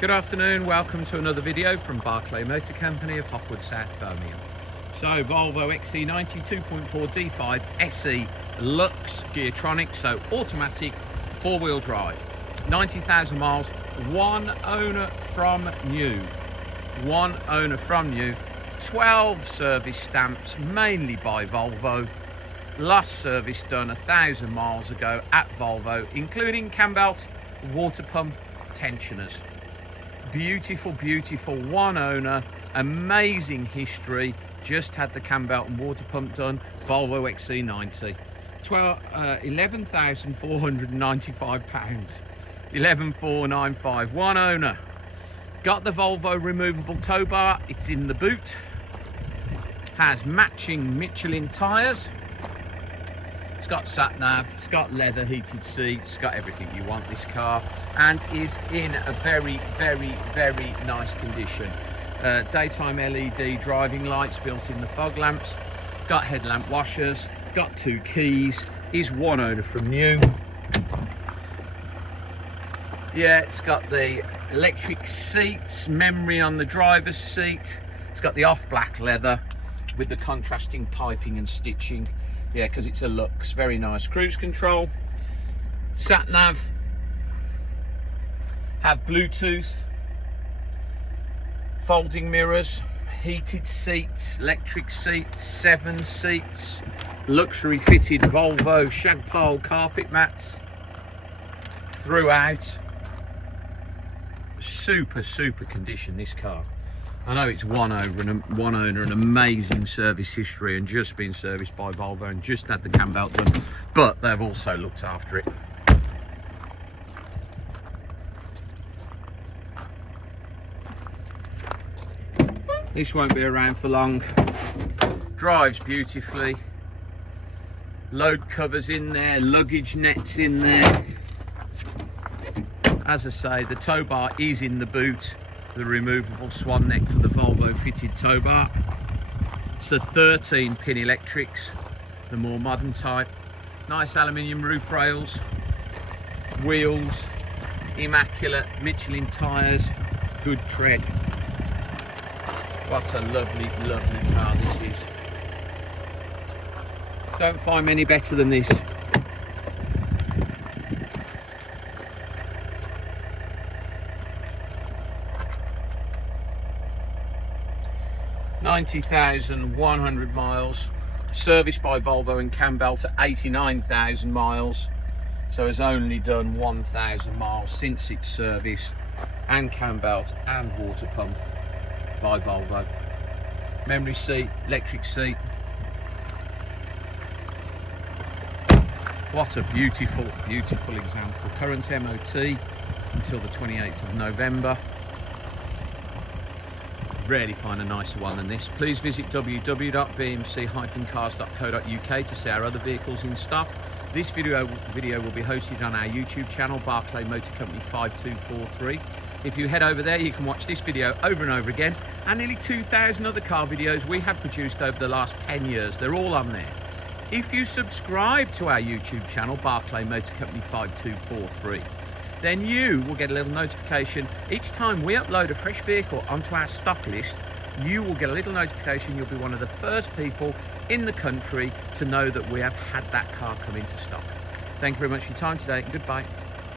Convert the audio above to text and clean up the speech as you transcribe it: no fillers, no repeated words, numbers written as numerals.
Good afternoon, welcome to another video from Barclay Motor Company of Hopwood, South Birmingham. So Volvo XC90 2.4 D5 SE Lux Geartronic, so automatic, four-wheel drive, 90,000 miles, one owner from new, 12 service stamps, mainly by Volvo. Last service done 1,000 miles ago at Volvo, including cam belt, water pump, tensioners. Beautiful, beautiful, one owner, amazing history. Just had the cam belt and water pump done. Volvo XC90, £11,495, 11,495, one owner. Got the Volvo removable tow bar, it's in the boot. Has matching Michelin tyres. It's got sat nav, it's got leather heated seats, it's got everything you want, this car, and is in a very, very, very nice condition. Daytime LED driving lights built in the fog lamps, got headlamp washers, got 2 keys, is one owner from new. Yeah, it's got the electric seats, memory on the driver's seat, it's got the off black leather with the contrasting piping and stitching. Yeah, because it's a Lux, very nice. Cruise control, sat nav, have Bluetooth, folding mirrors, heated seats, electric seats, 7 seats, luxury fitted Volvo shag pile carpet mats throughout. Super, super condition, this car. I know it's one owner, an amazing service history, and just been serviced by Volvo and just had the cam belt done, but they've also looked after it. This won't be around for long. Drives beautifully. Load covers in there, luggage nets in there. As I say, the tow bar is in the boot. The removable swan neck for the Volvo fitted tow bar. It's the 13-pin electrics, the more modern type. Nice aluminium roof rails, wheels, immaculate Michelin tyres, good tread. What a lovely, lovely car this is. Don't find many better than this. £90,100 miles, serviced by Volvo and cam belt at 89,000 miles, so has only done 1,000 miles since its service, and cam belt and water pump by Volvo. Memory seat, electric seat. What a beautiful, beautiful example. Current MOT until the 28th of November. Rarely find a nicer one than this. Please visit www.bmc-cars.co.uk to see our other vehicles in stock. This video will be hosted on our YouTube channel, Barclay Motor Company 5243. If you head over there, you can watch this video over and over again, and nearly 2,000 other car videos we have produced over the last 10 years. They're all on there. If you subscribe to our YouTube channel, Barclay Motor Company 5243, then you will get a little notification each time we upload a fresh vehicle onto our stock list. You will get a little notification. You'll be one of the first people in the country to know that we have had that car come into stock. Thank you very much for your time today, and goodbye.